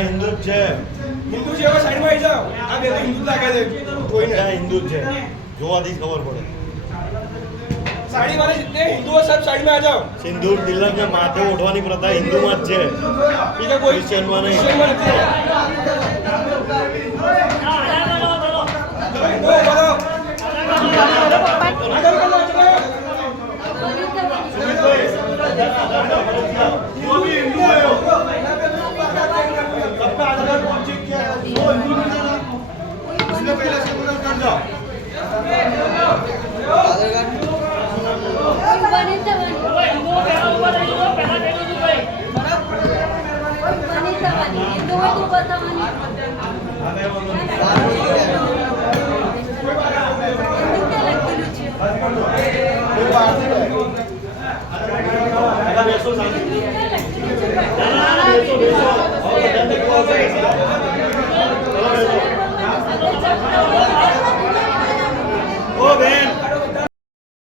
હિન્દુ છે. હિન્દુ છે હવે સાઈડમાં આવી જાઓ. આ બે તો હિન્દુ લાગે છે. કોઈને હિન્દુ છે. જોવાથી ખબર પડે. સાડી વાળા जितने हिंदू है सब साइड में आ जाओ. सिंदूर तिलक ने माथे ओढ़વાની प्रथा હિન્દુમાં જ છે. બીજા કોઈ ક્રિશ્ચિયનમાં નહીં. जो भी हिंदू है सबका आधार कार्ड चेक किया है. जो हिंदू में ना उसने पहले से पूरा कर दो. आधार कार्ड ओ बहन